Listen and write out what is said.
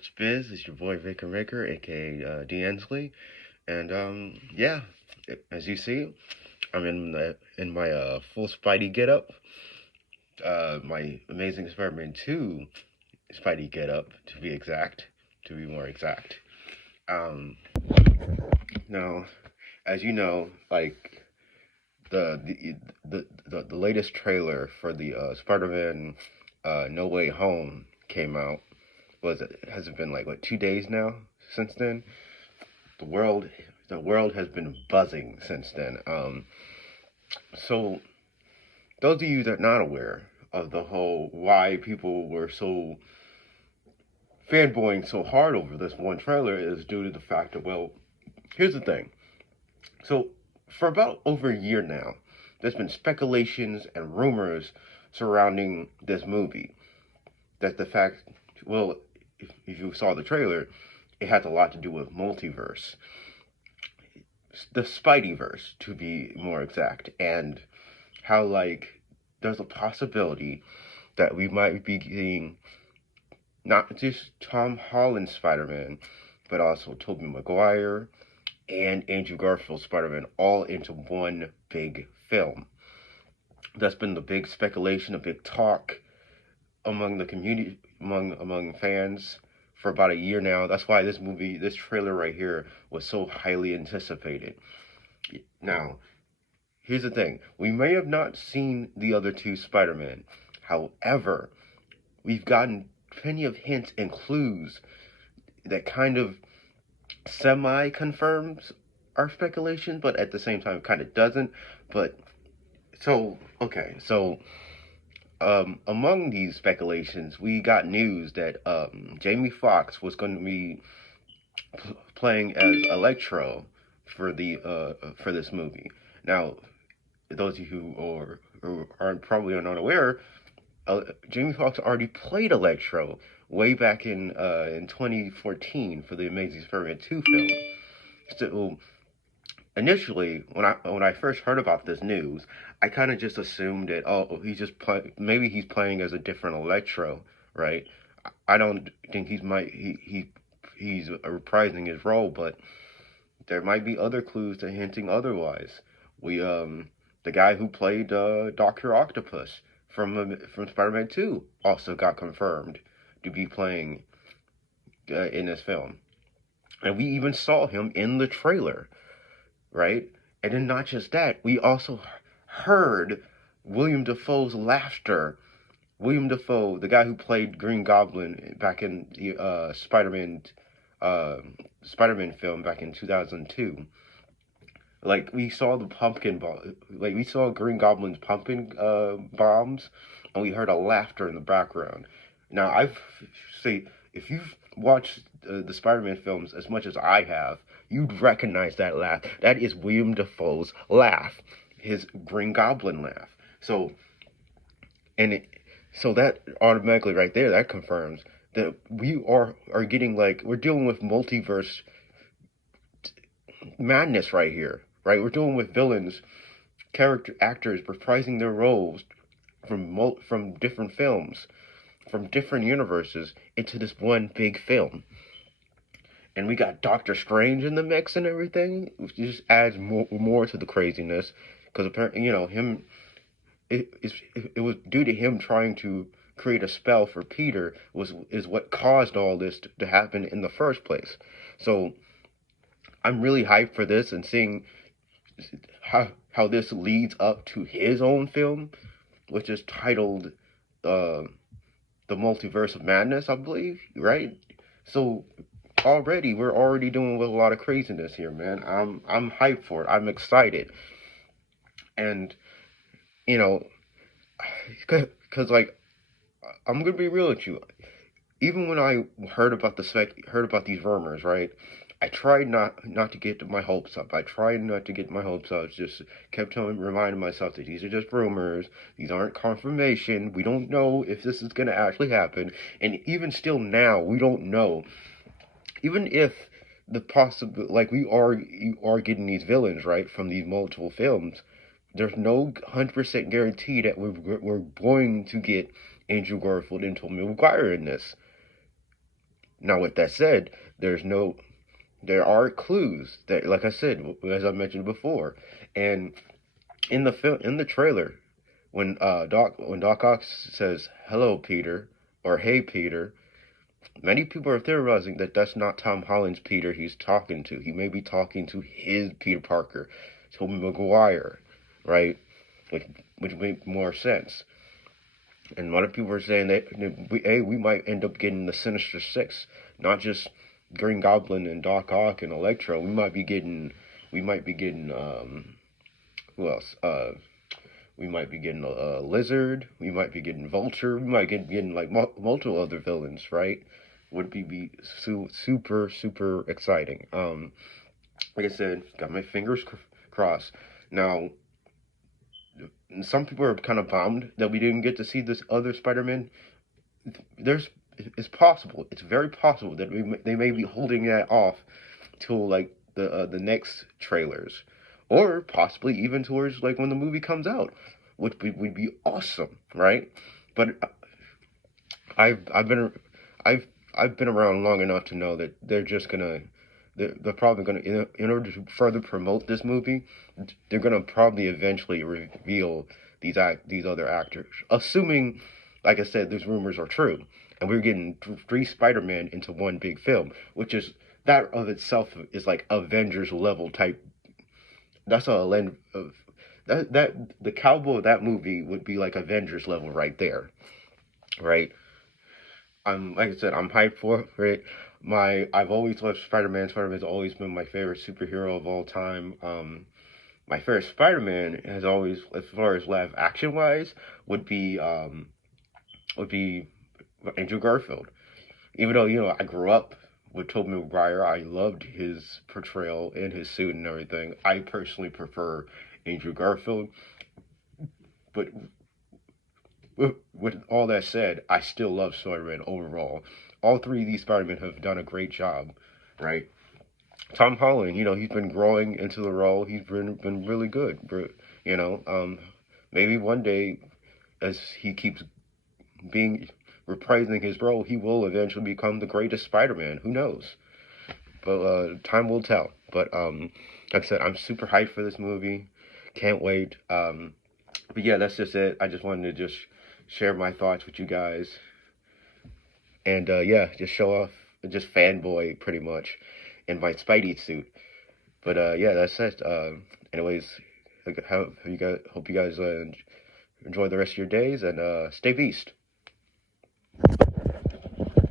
What's Biz? It's your boy Vicar Maker, aka D Ensley, and yeah, as you see, I'm in my full Spidey getup, my Amazing Spider-Man 2 Spidey getup to be more exact. Um, Now, as you know, like the latest trailer for the Spider-Man No Way Home came out. Has it been like what 2 days now since then? The world the world has been buzzing since then. So those of you that are not aware of the whole why people were so fanboying so hard over this one trailer is due to the fact that, well, here's the thing. So for about over a year now, there's been speculations and rumors surrounding this movie. That the fact, well, if you saw the trailer, it has a lot to do with multiverse, the Spideyverse to be more exact, and how like there's a possibility that we might be getting not just Tom Holland's Spider-Man, but also Tobey Maguire and Andrew Garfield's Spider-Man all into one big film. That's been the big speculation, a big talk among the community, among fans for about a year now. That's why this trailer right here was so highly anticipated. Now, here's the thing. We may have not seen the other two Spider-Man. However, we've gotten plenty of hints and clues that kind of semi-confirms our speculation, but at the same time kind of doesn't. But, so among these speculations, we got news that Jamie Foxx was going to be playing as Electro for this movie. Now, those of you who aren't probably not aware, Jamie Foxx already played Electro way back in 2014 for the Amazing Spider-Man 2 film. So initially, when I first heard about this news, I kind of just assumed that maybe he's playing as a different Electro, right? I don't think he's reprising his role, but there might be other clues to hinting otherwise. The guy who played Doctor Octopus from Spider-Man 2 also got confirmed to be playing in this film, and we even saw him in the trailer, right? And then not just that, we also heard William Dafoe's laughter. William Dafoe, the guy who played Green Goblin back in the Spider-Man film back in 2002. Like we saw the like we saw Green Goblin's pumpkin bombs, and we heard a laughter in the background. Now if you've watched the Spider-Man films as much as I have, you'd recognize that laugh. That is William Dafoe's laugh, his Green Goblin laugh. So that automatically right there, that confirms that we are getting we're dealing with multiverse madness right here, right? We're dealing with villains, actors reprising their roles from different films, from different universes into this one big film. And we got Doctor Strange in the mix and everything, which just adds more to the craziness. Because apparently, it was due to him trying to create a spell for Peter is what caused all this to happen in the first place. So I'm really hyped for this and seeing how this leads up to his own film, which is titled The Multiverse of Madness, I believe, right? So we're already doing with a lot of craziness here, man. I'm hyped for it. I'm excited. And because I'm gonna be real with you. Even when I heard about these rumors, right? I tried not to get my hopes up. I tried not to get my hopes up. Just kept reminding myself that these are just rumors. These aren't confirmation. We don't know if this is gonna actually happen. And even still now, we don't know. Even if the possible, like you are getting these villains right from these multiple films, there's no 100% guarantee that we're going to get Andrew Garfield and Tobey Maguire in this. Now, with that said, there are clues that, like I said, as I mentioned before, and in the trailer, when Doc Ock says "Hello, Peter" or "Hey, Peter," many people are theorizing that that's not Tom Holland's Peter he's talking to. He may be talking to his Peter Parker, Tobey Maguire, right? Which which make more sense. And a lot of people are saying that we might end up getting the Sinister Six, not just Green Goblin and Doc Ock and Electro. We might be getting who else? We might be getting a Lizard. We might be getting Vulture. We might getting like multiple other villains, right? Would be super exciting. Like I said, got my fingers crossed. Now, some people are kind of bummed that we didn't get to see this other Spider-Man. There's it's possible. It's very possible that they may be holding that off till like the next trailers, or possibly even towards like when the movie comes out, which would be awesome, right? But I've been I've I've been around long enough to know that they're probably gonna in order to further promote this movie, they're gonna probably eventually reveal these other actors, assuming, like I said, these rumors are true, and we're getting three Spider-Man into one big film, which is that of itself is like Avengers level type. That's a that the cowboy of that movie would be like Avengers level right there, right? I'm like I said, I'm hyped for it. I've always loved Spider-Man. Spider-Man's always been my favorite superhero of all time. My favorite Spider-Man has always, as far as live action wise, would be Andrew Garfield. Even though I grew up with Tobey Maguire, I loved his portrayal in his suit and everything. I personally prefer Andrew Garfield, but with all that said, I still love Spider-Man overall. All three of these Spider-Men have done a great job, right? Tom Holland, he's been growing into the role. He's been really good, you know. Maybe one day, as he keeps being reprising his role, he will eventually become the greatest Spider-Man. Who knows? But time will tell. But like I said, I'm super hyped for this movie. Can't wait. But yeah, that's just it. I just wanted to just share my thoughts with you guys, and yeah, just show off, just fanboy pretty much in my Spidey suit. But yeah, that's it. Anyways, hope you guys enjoy the rest of your days, and stay beast.